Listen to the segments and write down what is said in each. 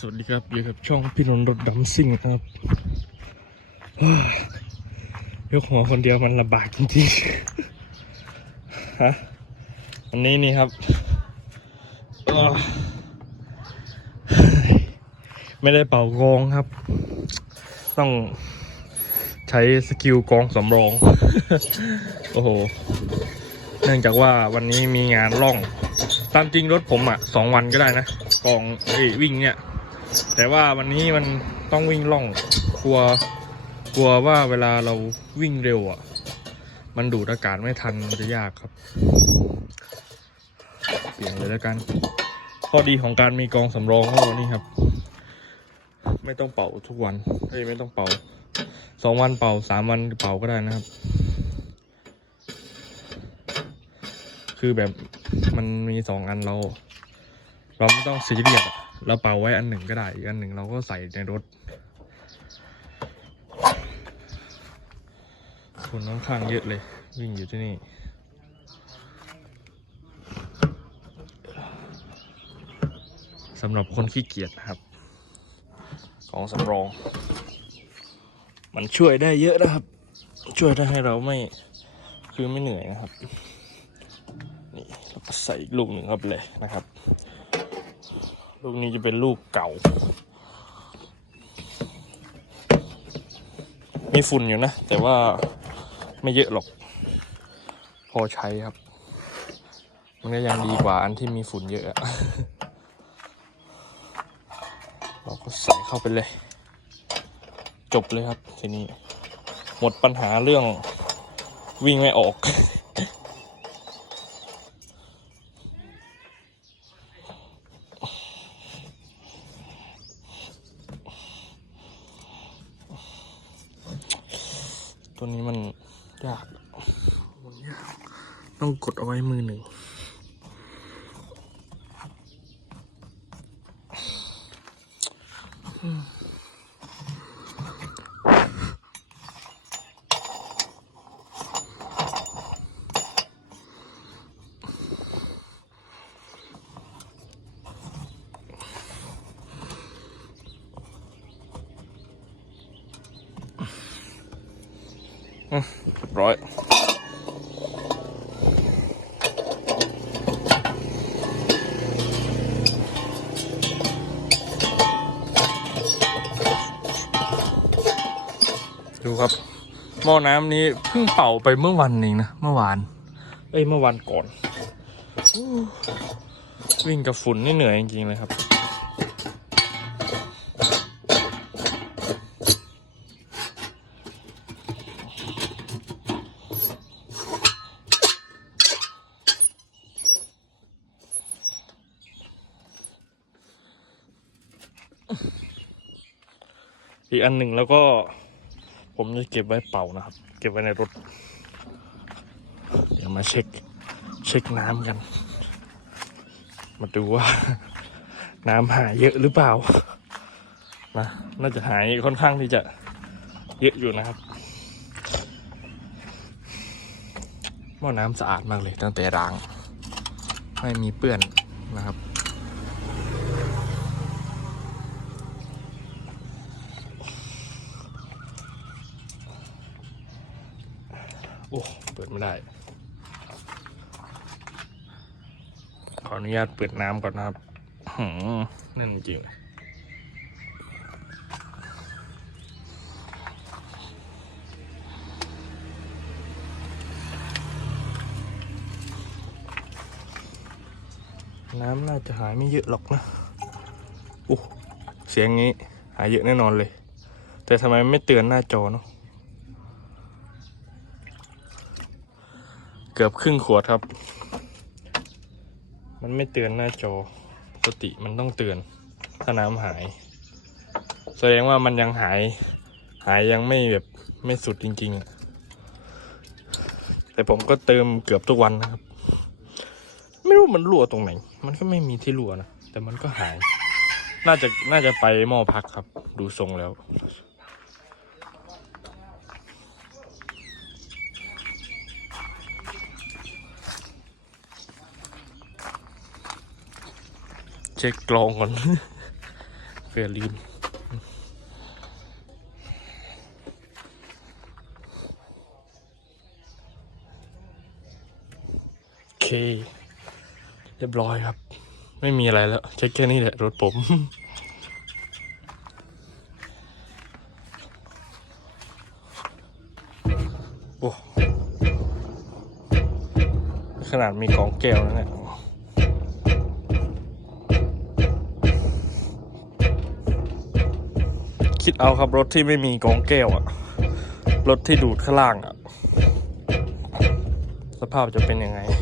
สวัสดีครับอยู่กับช่องพี่นนท์รถดำซิ่งครับเฮ้ยกหัวคนเดียวมันลำบากจริงๆฮะอันนี้นี่ครับ ไม่ได้เป่ากองครับ ต้องใช้สกิลกองสำรอง โอ้โห เนื่องจากว่าวันนี้มีงานล่อง ตามจริงรถผมอะสองวันก็ได้นะกองเอ้วิ่งเนี่ย แต่ว่าวันนี้มันต้องวิ่งล่องกลัวกลัวว่าเวลาเราวิ่งเร็วอะ มันดูดอากาศไม่ทันมันจะยากครับ เปลี่ยนเลยแล้วกัน ข้อดีของการมีกองสำรองก็นี่ครับ ไม่ต้องเป่าทุกวันเอ้ยไม่ต้องเป่าสองวันเป่าสามวันเป่าก็ได้นะครับ คือแบบมันมีสองอันเรา เราไม่ต้องซีเรียสอะ เราเป่าไว้อันหนึ่งก็ได้ อีกอันหนึ่งเราก็ใส่ในรถคนค่อนข้างเยอะเลย วิ่งอยู่ที่นี่สำหรับคนขี้เกียจนะครับ ของสำรอง มันช่วยได้เยอะนะครับ ช่วยได้ให้เราไม่คือไม่เหนื่อยนะครับ นี่เราก็ใส่อีกลูกหนึ่งเข้าไปเลยนะครับ ลูกนี้จะเป็นลูกเก่า มีฝุ่นอยู่นะ แต่ว่าไม่เยอะหรอก พอใช้ครับ มันก็ยังดีกว่าอันที่มีฝุ่นเยอะอะเราก็ใส่เข้าไปเลย จบเลยครับทีนี้ หมดปัญหาเรื่องวิ่งไม่ออก ตัวนี้มันยากมันยาก ต้องกดเอาไว้มือหนึ่ง รียบร้อย ดูครับ หม้อน้ำนี้เพิ่งเป่าไปเมื่อวันเองนะ เมื่อวาน เอ้ย เมื่อวันก่อนอู้วิ่งกับฝุ่นนี่เหนื่อยจริงๆเลยครับ อีกอันหนึ่งแล้วก็ ผมจะเก็บไว้เป่านะครับ เก็บไว้ในรถ เดี๋ยวมาเช็ค เช็คน้ำกัน มาดูว่า น้ำหายเยอะหรือเปล่านะน่าจะหายค่อนข้างที่จะเยอะอยู่นะครับหม้อน้ำสะอาดมากเลยตั้งแต่ล้าง ไม่มีเปื้อนนะครับ โอ้เปิดไม่ได้ ขออนุญาตเปิดน้ำก่อนนะครับหืมนั่นจริงน้ำน่าจะหายไม่เยอะหรอกนะโอ้เสียงงี้ หายเยอะแน่นอนเลย แต่ทำไมไม่เตือนหน้าจอเนาะ เกือบครึ่งขวดครับ มันไม่เตือนหน้าจอปกติมันต้องเตือนถ้าน้ำหาย แสดงว่ามันยังหาย หายยังไม่แบบไม่สุดจริงๆ แต่ผมก็เติมเกือบทุกวันนะครับ ไม่รู้มันรั่วตรงไหน มันก็ไม่มีที่รั่วนะ แต่มันก็หาย น่าจะน่าจะไปหม้อพักครับ ดูทรงแล้ว เช็คกลองก่อนเผื่อลืมโอเค เรียบร้อยครับ ไม่มีอะไรแล้ว เช็คแค่นี้แหละ รถผมโอ้ขนาดมีกองแก้วแล้วเนี่ย คิดเอาครับรถที่ไม่มีกองแก้วอะรถที่ดูดข้างล่างอะสภาพจะเป็นยังไงอะ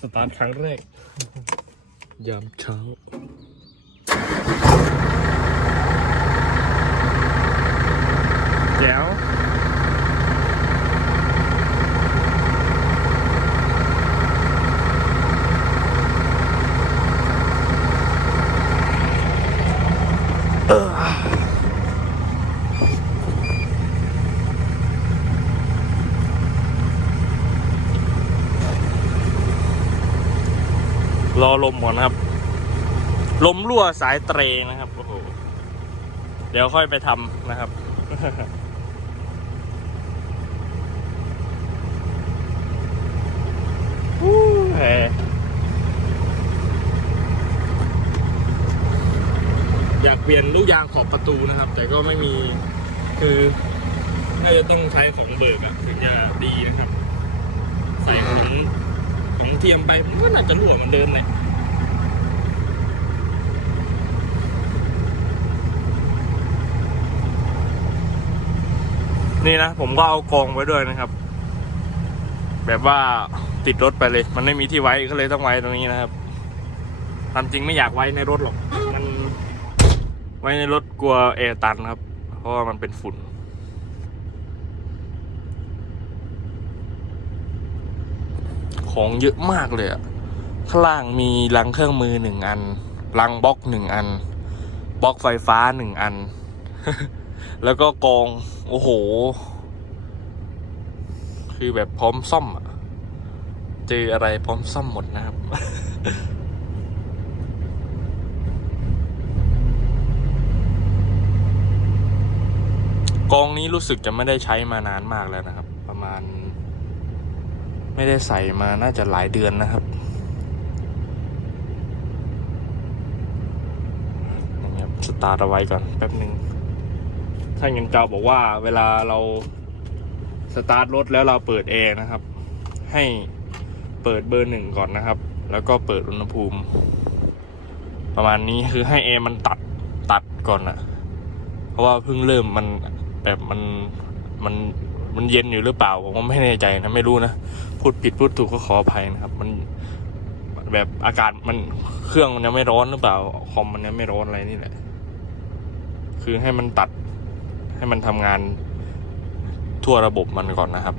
สตาร์ทครั้งแรก ยามเช้า รอลมก่อนนะครับ ลมรั่วสายเตรนะครับโอ้โหเดี๋ยวค่อยไปทำนะครับอยากเปลี่ยนลูกยางขอบประตูนะครับ แต่ก็ไม่มีคือน่าจะต้องใช้ของเบิกอะถึงจะดีนะครับ ใส่ของ ของเทียมไปมันก็น่าจะรั่วเหมือนเดิมแหละนี่นะผมก็เอากองไว้ด้วยนะครับ แบบว่าติดรถไปเลย มันไม่มีที่ไว้ก็เลยต้องไว้ตรงนี้นะครับตามจริงไม่อยากไว้ในรถหรอก มันไว้ในรถกลัวแอร์ตันครับ เพราะว่ามันเป็นฝุ่น ของเยอะมากเลยอะข้างล่างมีรังเครื่องมือหนึ่งอัน รังบล็อกหนึ่งอัน บล็อกไฟฟ้าหนึ่งอัน แล้วก็กอง โอ้โห คือแบบพร้อมซ่อมอะเจออะไรพร้อมซ่อมหมดนะครับกองนี้รู้สึกจะไม่ได้ใช้มานานมากแล้วนะครับ ประมาณ ไม่ได้ใส่มาน่าจะหลายเดือนนะครับอย่างเงี้ยสตาร์ทเอาไว้ก่อนแป๊บหนึ่งถ้าเงินเจ้าบอกว่าเวลาเราสตาร์ทรถแล้วเราเปิดแอร์นะครับ ให้เปิดเบอร์หนึ่งก่อนนะครับ แล้วก็เปิดอุณหภูมิ ประมาณนี้คือให้แอร์มันตัดตัดก่อนอะเพราะว่าเพิ่งเริ่มมันแบบมันมัน มันเย็นอยู่หรือเปล่า ผมก็ไม่แน่ใจนะไม่รู้นะ พูดผิดพูดถูกก็ขออภัยนะครับ มันแบบอากาศมันเครื่องมันยังไม่ร้อนหรือเปล่า คอมมันยังไม่ร้อนอะไรนี่แหละ คือให้มันตัด ให้มันทำงานทั่วระบบมันก่อนนะครับ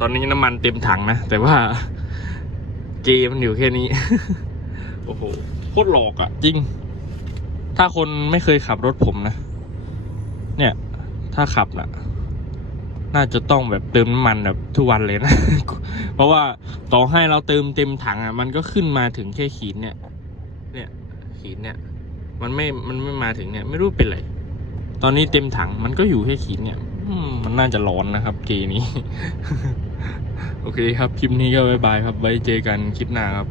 ตอนนี้น้ำมันเต็มถังนะ แต่ว่าเจมันอยู่แค่นี้ โอ้โห โคตรหลอกอะ่ะ จริง ถ้าคนไม่เคยขับรถผมนะ เนี่ย ถ้าขับนะน่าจะต้องแบบเติมน้ำมันแบบทุกวันเลยนะ เพราะว่าต่อให้เราเติมเต็มถังอะ มันก็ขึ้นมาถึงแค่ขีดเนี่ย เนี่ย ขีดเนี่ย มันไม่ มันไม่มาถึงเนี่ย ไม่รู้เป็นไร ตอนนี้เต็มถังมันก็อยู่แค่ขีดเนี่ยมมันน่าจะร้อนนะครับเกนี้ โอเคครับ คลิปนี้ก็บายบายครับ ไว้เจอกันคลิปหน้าครับ